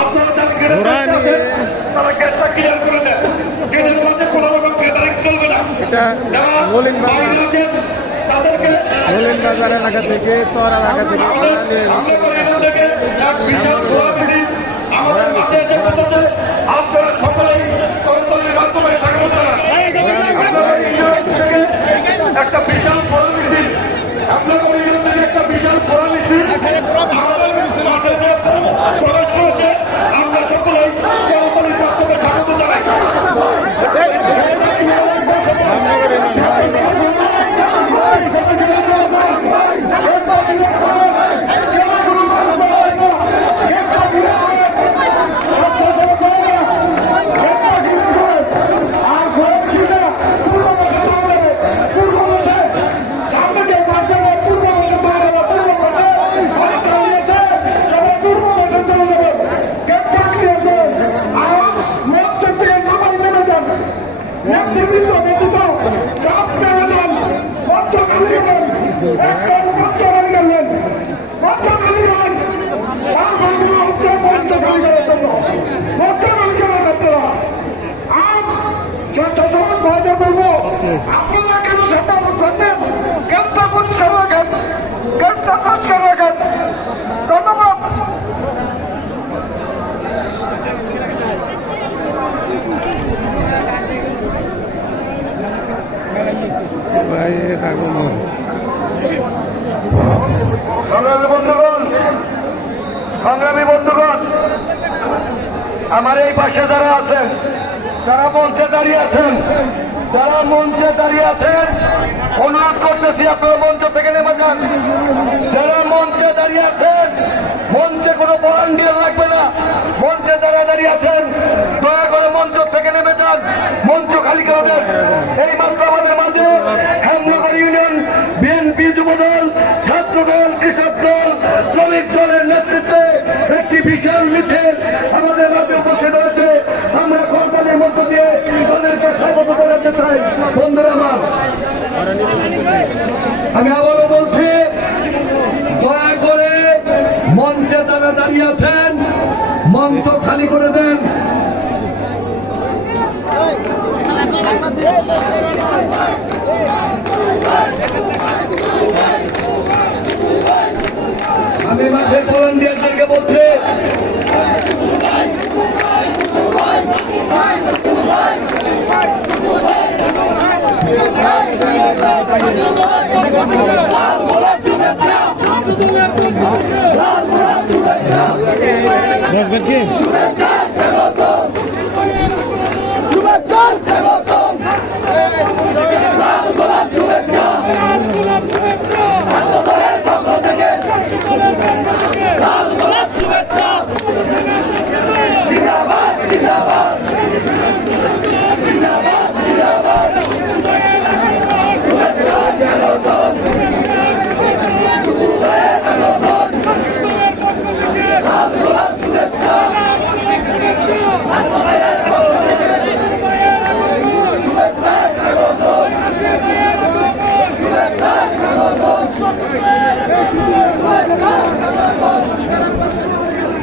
আপনারা যারা গেটের সামনে আছেন তারা গেটটা ক্লিয়ার করে দেন। গেটের মধ্যে কোনো রকম গ্যাদারিং চলবে না। যারা বাইরে আছেন তাদেরকে মলিন বাজার এলাকা থেকে চর এলাকা থেকে সামনে করে এখান থেকে এক বিশাল ঘোড়া মিছিল আমাদের মাঝে এসে পৌঁছেছে। আপনারা সকলেই করতালির মাধ্যমে স্বাগত জানান। আপনারা ইউনিয়ন থেকে একটা বিশাল ঘোড়া মিছিল আপনারা ইউনিয়ন থেকে একটা বিশাল ঘোড়া মিছিল আমাদের মাঝে যে প্রবেশ করেছে আমরা সকলেই করতালির মাধ্যমে স্বাগত জানাই। আপনারা কেন সন্তান করতেন? গেটটা পরিষ্কার রাখেন, গেটটা পরিষ্কার রাখেন। ধন্যবাদ। সংগ্রামী বন্ধুগণ, আমার এই পাশে যারা আছেন, যারা মঞ্চে দাঁড়িয়ে আছেন, অনুরোধ করতেছি আপনারা মঞ্চ থেকে নেমে যান। যারা মঞ্চে দাঁড়িয়ে আছেন, মঞ্চে কোনো ভলান্টিয়ার লাগবে না। মঞ্চে যারা দাঁড়িয়ে আছেন দয়া করে মঞ্চ থেকে নেমে যান, মঞ্চ খালি করে দেন। এই মাত্র আমাদের মাঝে হেমনগর ইউনিয়ন বিএনপি যুবদল, ছাত্রদল, কৃষক দল, শ্রমিক দলের নেতৃত্বে একটি বিশাল মিছিল আমাদের মাঝে উপস্থিত হয়েছে। আমরা করতালির মধ্য দিয়ে তাদেরকে স্বাগত জানাতে চাই। বন্ধুরা আমার, আমি আবারও বলছি, দয়া করে মঞ্চে যারা দাঁড়িয়ে আছেন মঞ্চ খালি করে দেন। আমি মাঠে ভলান্টিয়ারদেরকে বলছি,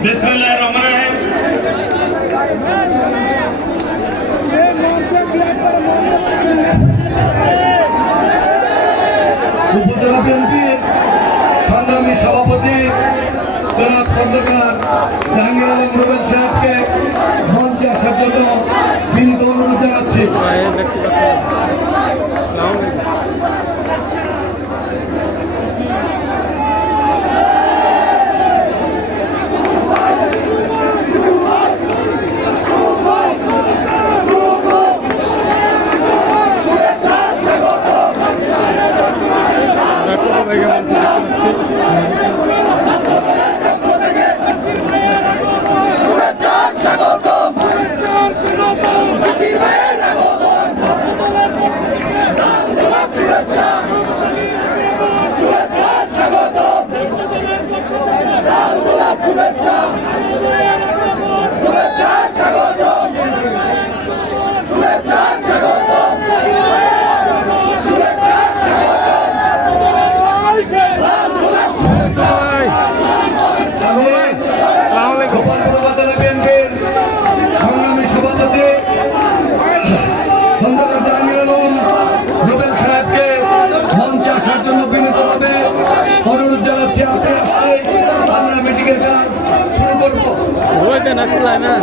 বিসমিল্লাহির রহমানির রহিম। উপজেলা বিএনপির সংগ্রামী সভাপতি জনাব খন্দকার জাহাঙ্গীর আলম রুবেল সাহেবকে মঞ্চে আসার জন্য বিনীত অনুরোধ জানাচ্ছি। শুভেচ্ছা না খোলায় না